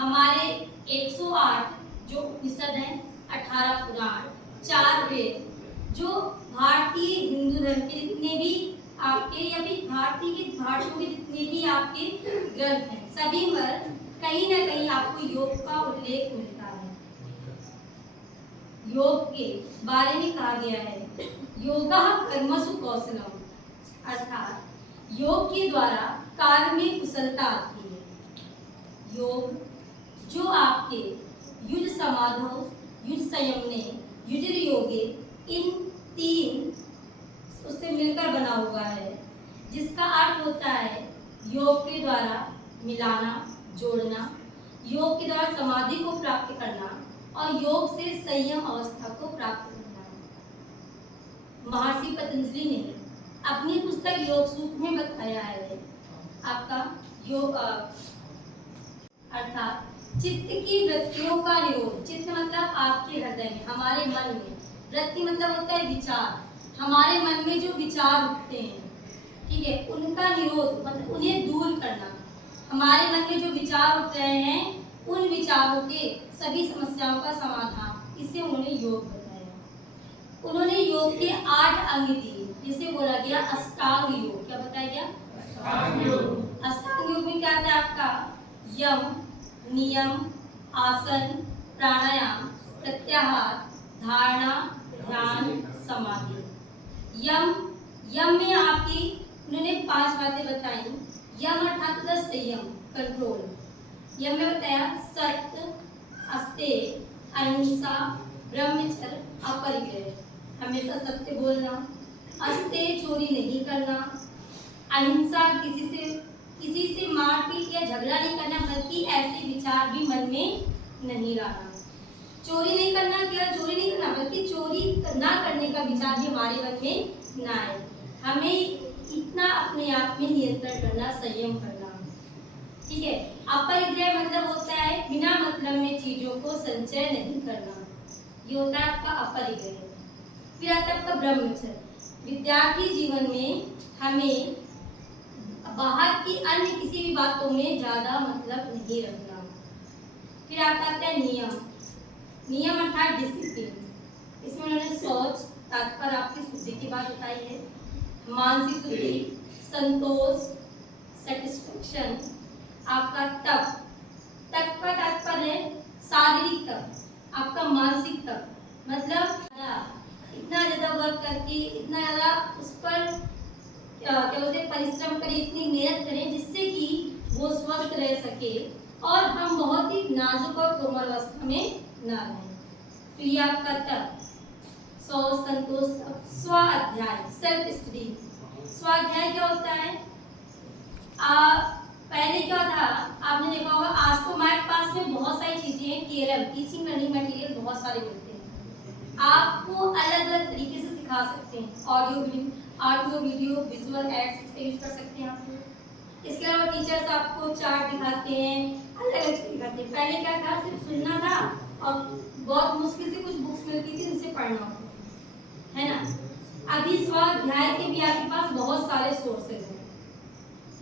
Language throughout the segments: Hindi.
हमारे 108 जो उपनिषद हैं, 18 पुराण, 4 वेद, जो भारतीय हिंदू धर्म के जितने भी आपके या फिर भारतीयों के जितने भी आपके ग्रंथ हैं, सभी पर कहीं ना कहीं आपको योग का उल्लेख मिलता है। योग के बारे में कहा गया है, योगा कर्मसु कौशलम, अर्थात योग के द्वारा कार्य में कुशलता आती है। योग जो आपके युज समाधो, युज संयमने, युजर योगे, इन 3 उससे मिलकर बना हुआ है, जिसका अर्थ होता है योग के द्वारा मिलाना, जोड़ना, योग के द्वारा समाधि को प्राप्त करना और योग से संयम अवस्था को प्राप्त करना। महर्षि पतंजलि ने अपनी पुस्तक योग सूत्र में बताया है आपका योग अर्थात चित्त की वृत्तियों का निरोध। चित्त मतलब आपके हृदय में, हमारे मन में, वृत्ति मतलब होता है विचार, हमारे मन में जो विचार उठते हैं, ठीक है, उनका निरोध मतलब उन्हें दूर करना। हमारे मन में जो विचार उठ रहे हैं उन विचारों के सभी समस्याओं का समाधान, इसे उन्होंने योग बताया। उन्होंने योग के 8 अंग दिए, जिसे बोला गया अष्टांग योग। क्या बताया गया? अष्टांग योग। अष्टांग योग में क्या आता है आपका? यम, नियम, आसन, प्राणायाम, प्रत्याहार, धारणा, ध्यान, समाधि। यम में आपकी उन्होंने 5 बातें बताई। यम अर्थात होता है संयम, कंट्रोल। यम में बताया सत्य, अस्तेय, अहिंसा, ब्रह्मचर्य, अपरिग्रह, हमेशा सत्य बोलना, अस्तेय चोरी नहीं करना, अहिंसा किसी से मारपीट या झगड़ा नहीं करना, बल्कि ऐसे विचार भी मन में नहीं लाना। चोरी नहीं करना, केवल चोरी नहीं करना, बल्कि चोरी ना करने का विचार भी हमारे मन में ना आए। हमें इतना अपने आप में नियंत्रण करना, संयम करना, ठीक है। अपरिग्रह मतलब होता है बिना मतलब में चीजों को संचय नहीं करना, ये होता है आपका अपरिग्रह। फिर आता है आपका ब्रह्मचर्य। विद्यार्थी जीवन में हमें बाहर की अन्य किसी भी बातों में ज्यादा मतलब नहीं रखना। फिर आता है नियम। नियम अर्थात डिसिप्लिन। इसमें उन्होंने सोच, तात्पर्य आपकी शुद्धि की बात बताई है, मानसिक शुद्धि, संतोष, सेटिस्फेक्शन, आपका तप का तात्पर्य है शारीरिक तप, आपका मानसिक तप मतलब इतना ज्यादा वर्क करके, इतना ज्यादा उस पर क्या बोलते हैं परिश्रम करें, इतनी मेहनत करें जिससे कि वो स्वस्थ रह सके और हम बहुत ही नाजुक और कोमल अवस्था में ना रहें। फिर ये आपका तप, संतोष, स्वाध्याय, सेल्फ स्टडी। स्वाध्याय क्या होता है? पहले क्या था, आपने देखा होगा, आज तो हमारे पास में बहुत सारी चीजें हैं, TLM टीचिंग लर्निंग मटेरियल बहुत सारे मिलते हैं, आपको अलग अलग तरीके से सिखा सकते हैं। ऑडियो वीडियो विजुअल एड्स इसका यूज कर सकते हैं आप। इसके अलावा टीचर्स आपको चार्ट दिखाते हैं, अलग अलग चीज दिखाते हैं। पहले क्या था, सिर्फ सुनना था और बहुत मुश्किल से कुछ बुक्स मिलती थी उनसे पढ़ना होता है ना। अभी स्वाध्याय के भी आपके पास बहुत सारे सोर्सेज हैं,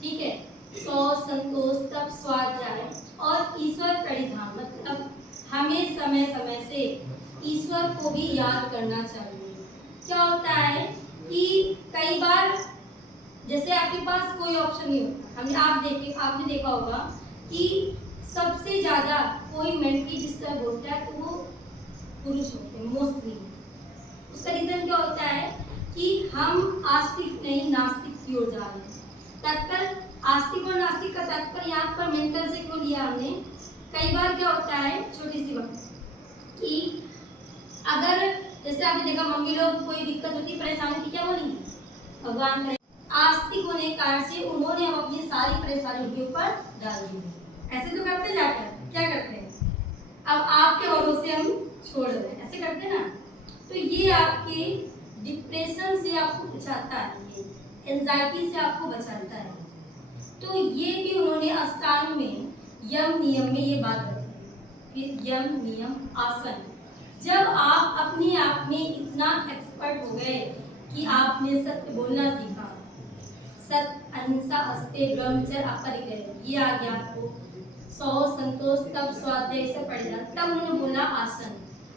ठीक है। संतोष, तप, स्वाध्याय और ईश्वर परिधान मतलब हमें समय समय से ईश्वर को भी याद करना चाहिए। क्या होता है कि कई बार जैसे आपके पास कोई ऑप्शन नहीं होता, आपने देखा होगा कि सबसे ज्यादा कोई मेंटली डिस्टर्ब होता है तो वो पुरुष होते हैं मोस्टली। उसका रीजन क्या होता है कि हम आस्तिक नहीं नास्तिक की ओर जा रहे हैं। तात्पर्य आस्तिक और नास्तिक का तात्पर्य यहाँ पर मेंटल से क्यों लिया हमने? कई बार क्या होता है, छोटी सी बात, कि अगर जैसे आपने देखा मम्मी लोग कोई दिक्कत होती, परेशानी होती, क्या बोलेंगी? भगवान करे। आस्तिक होने के कारण से उन्होंने अपनी सारी परेशानी उनके ऊपर डाल दी। ऐसे तो करते जाकर क्या करते हैं, अब आपके भरोसे हम छोड़ रहे हैं, ऐसे करते ना। तो ये आपके डिप्रेशन से आपको बचाता है, ये एंजाइटी से आपको बचाता है। तो ये भी उन्होंने अष्टांग में यम नियम में ये बात बताई। फिर यम नियम आसन। जब आप अपने आप में इतना एक्सपर्ट हो गए कि आपने सत्य बोलना सीखा, सत्य, अहिंसा, अस्तेय, ब्रह्मचर्य, अपरिग्रह, ये आ गया आपको, संतोष तब स्वाध्याय से पढ़ेगा। तब उन्होंने बोला आसन।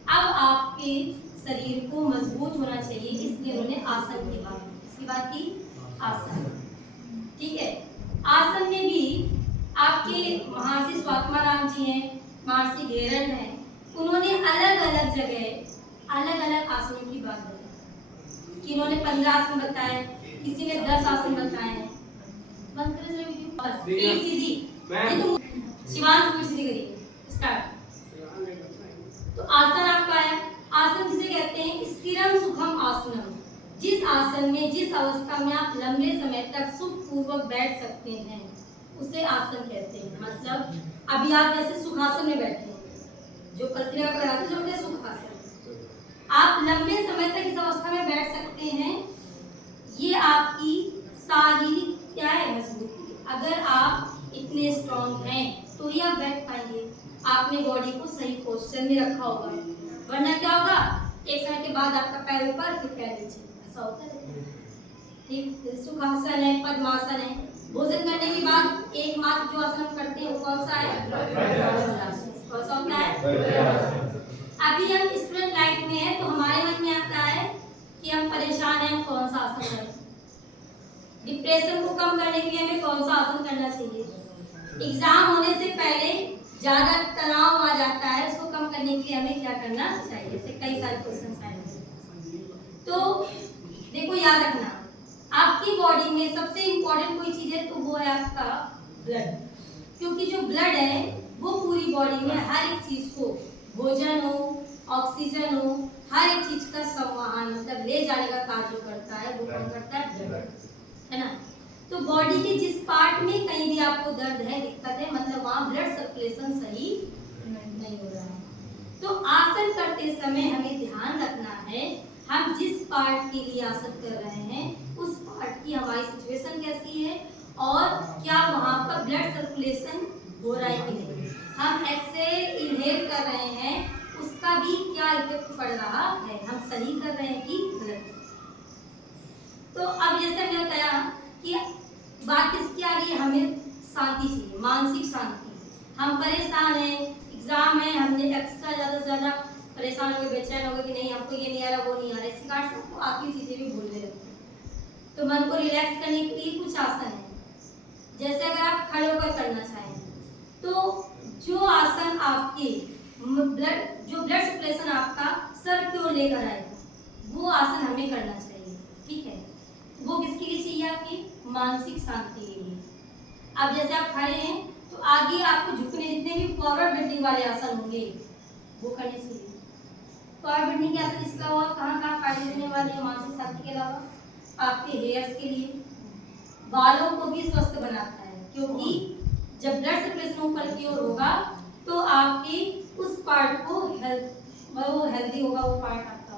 अब आपके शरीर को मजबूत होना चाहिए, इसलिए उन्होंने आसन की बात की। इसकी बात की आसन, ठीक है। आसन में भी आपके महर्षि स्वात्माराम जी हैं, महर्षि घेरन हैं, उन्होंने अलग अलग जगह अलग अलग आसनों की बात बताई। कि उन्होंने 15 आसन बताए, किसी ने 10 आसन बताए हैं। बंद करें जरा वीडियो, बस एक सीधी शिवांश फिर सीधी करिए, स्टार्ट। तो आसन आपका है, आसन जिसे कहते हैं स्थिरम सुखम आसनम। जिस आसन में, जिस अवस्था में आप लंबे समय तक सुख पूर्वक बैठ सकते हैं उसे आसन कहते हैं। मतलब अभी आप जैसे सुखासन में बैठे हैं, जो कल्पना कराते हैं जो सुखासन, आप लंबे समय तक इस अवस्था में बैठ सकते हैं। ये आपकी शारीरिक क्या है, मजबूती। अगर आप इतने स्ट्रॉन्ग हैं तो ही आप बैठ पाएंगे। आपने बॉडी को सही पोस्चर में रखा होगा, वरना क्या होगा, एक समय के बाद आपका पैर ऊपर फिर पैर नीचे, ऐसा होता है। ठीक, सुखासन है, पद्मासन है। भोजन करने के बाद एकमात्र जो आसन करते हैं वो कौन सा है, कौन सा होता है। अभी हम स्टूडेंट लाइफ में है तो हमारे मन में आता है कि हम परेशान हैं, हम कौन सा आसन करें। डिप्रेशन को कम करने के लिए हमें कौन सा आसन करना चाहिए। एग्जाम होने से पहले ज्यादा तनाव आ जाता है, उसको कम करने के लिए हमें क्या करना चाहिए। ऐसे कई सारे क्वेश्चन आए हैं। तो देखो, याद रखना, आपकी बॉडी में सबसे इम्पोर्टेंट कोई चीज है तो वो है आपका ब्लड। क्योंकि जो ब्लड है वो पूरी बॉडी में हर एक चीज को, भोजन हो, ऑक्सीजन हो, हर एक चीज का संवहन मतलब ले जाने का कार्य जो करता है वो कौन करता है, ब्लड, है ना। तो बॉडी के जिस पार्ट में कहीं भी आपको दर्द है, दिक्कत है, मतलब वहाँ ब्लड सर्कुलेशन सही नहीं हो रहा है। तो आसन करते समय हमें ध्यान रखना है, हम जिस पार्ट के लिए आसन कर रहे हैं उस पार्ट की हमारी सिचुएशन कैसी है और क्या वहाँ पर ब्लड सर्कुलेशन हो रहा है कि नहीं। हम एक्सहेल इनहेल कर रहे हैं, उसका भी क्या इफेक्ट पड़ रहा है, हम सही कर रहे हैं कि गलत। तो अब जैसे मैंने बताया कि बात किसकी आ रही है, हमें शांति चाहिए, मानसिक शांति। हम परेशान हैं, एग्जाम है, हमने एक्स्ट्रा ज़्यादा से ज़्यादा परेशान हो गए, बेचैन हो गए कि नहीं हमको ये नहीं आ रहा, वो नहीं आ रहा, इसी कारण से आपको आखिरी चीज़ें भी भूलने लगती हैं। तो मन को रिलैक्स करने के लिए कुछ आसन है। जैसे अगर आप खड़े होकर करना चाहें तो जो आसन आपके जो ब्लड सर्कुलेशन आपका सर की ओर लेकर आएगा वो आसन हमें करना चाहिए, ठीक है। वो किसके लिए चाहिए, आपकी मानसिक शांति के लिए। अब जैसे आप खड़े हैं तो आगे आपको झुकने, जितने भी फॉरवर्ड बेंडिंग वाले आसन होंगे वो करने चाहिए। फॉरवर्ड बेंडिंग के आसन इसका हुआ कहाँ फायदे देने वाले हैं मानसिक शांति के अलावा, आपके हेयर्स के लिए, बालों को भी स्वस्थ बनाता है। क्योंकि जब ब्लड सर्कुलेशन ऊपर की ओर होगा तो आपके उस पार्ट को हेल्दी होगा, वो पार्ट आपका,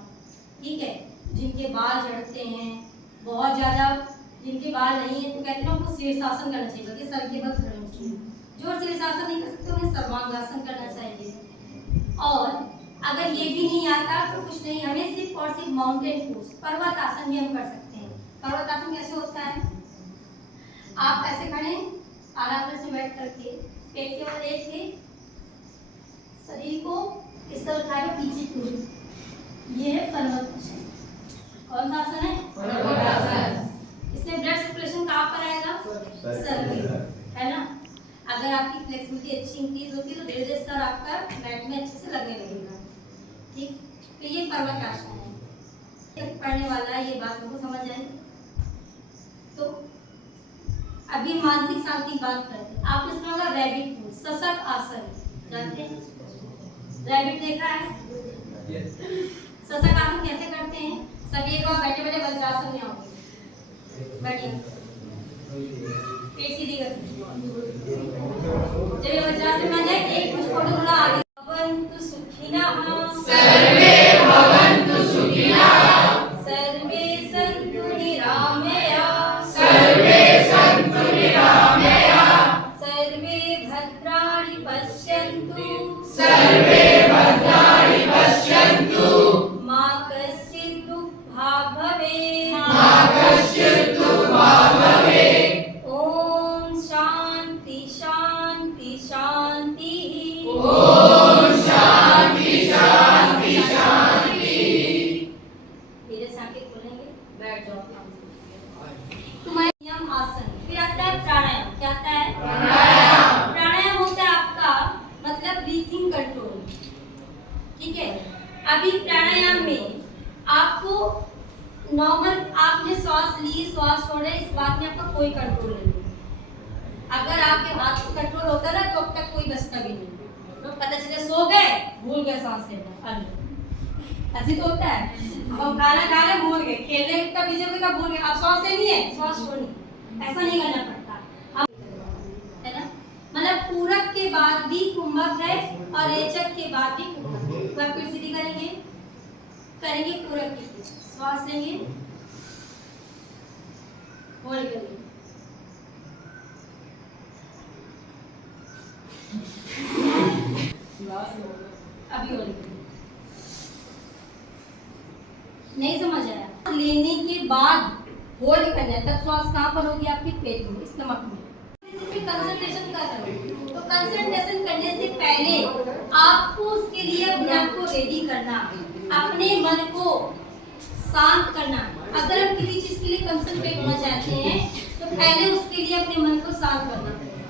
ठीक है। जिनके बाल झड़ते हैं बहुत ज्यादा, जिनके बाल नहीं है तो कहते हैं उनको शीर्षासन करना चाहिए, बल्कि सर के बल खड़े होना चाहिए। जो शीर्षासन नहीं कर सकते उन्हें सर्वांगासन करना चाहिए। और अगर ये भी नहीं आता तो कुछ नहीं, हमें सिर्फ और सिर्फ माउंटेन पोज, पर्वत आसन भी हम कर सकते हैं। पर्वत आसन कैसे होता है, आप ऐसे खड़े आराम से बैठ करके पेट के ऊपर एक के शरीर को इस तरह उठाए पीछे की, ये है पर्वत आसन। कौन सा आसन है, पर्वत आसन। इसमें ब्लड सर्कुलेशन कहाँ पर आएगा, सर में, है ना। अगर आपकी फ्लेक्सिबिलिटी अच्छी इंक्रीज होती है तो धीरे धीरे सर आपका मैट में अच्छे से लगने लगेगा, ठीक। तो ये पर्वत आसन है। पढ़ने वाला ये बात हमको समझ आई। तो अभी मानसिक शांति की बात करते हैं। आपने सुना होगा रैबिट पोज, सशक आसन, जानते हैं, रैबिट देखा है। सशक आसन कैसे करते हैं, सभी एक बार बैठे बैठे वज्रासन में आओगे, बैठिए, पेट सीधी कर, जब ये वज्रासन में आ जाए एक कुछ फोटो थोड़ा आगे, भवन्तु सुखिनः सर्वे भवन्तु सुखिनः सर्वे सन्तु निरामयाः सर्वे सन्तु निरामयाः सर्वे भद्राणि पश्यन्तु सर्वे भद्राणि पश्यन्तु मा कश्चित् दुःखभाग् भवेत् मा कश्चित् दुःखभाग् भवेत्। ओम शांति शांति शांति। कोई कंट्रोल नहीं है। अगर आपके हाथ को कंट्रोल होता ना तो अब तक कोई बचता भी नहीं। तो पता चले सो गए, भूल गए सांस लेना, अरे ऐसे तो होता है। अब हम खाना खा रहे भूल गए, खेलने में इतना बिजी हो गए का भूल गए, अब सांस लेनी है, सांस छोड़नी, ऐसा नहीं करना पड़ता, है ना। मतलब पूरक के बाद भी कुंभक है और रेचक के बाद भी कुंभक है। एक बार फिर सीधी करेंगे, पूरक की श्वास लेंगे, होल्ड करेंगे, अभी होल्ड करेंगे। नहीं समझ आया? लेने के बाद होल्ड करना है, तब श्वास कहाँ पर होगी? आपके पेट में, स्टमक में। कंसंट्रेशन कर रहे हो तो कंसंट्रेशन करने से पहले आपको उसके लिए अपने आप को रेडी करना, अपने मन को शांत करना। अगर हम किसी चीज के लिए कंसंट्रेट होना चाहते हैं तो पहले उसके लिए अपने मन को शांत करना पड़ेगा।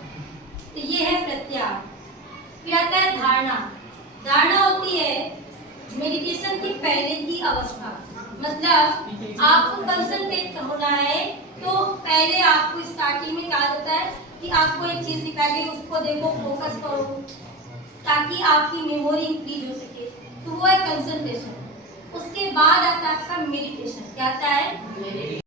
तो ये है प्रत्याहार। फिर आता है धारणा। धारणा होती है मेडिटेशन की पहले की अवस्था। मतलब आपको कंसंट्रेट होना है तो पहले आपको स्टार्टिंग में क्या होता है कि आपको एक चीज दिखाई दे, उसको देखो, फोकस करो ताकि आपकी मेमोरी इंक्रीज हो सके, तो वो है कंसंट्रेशन। उसके बाद आता है आपका मेडिटेशन। क्या आता है?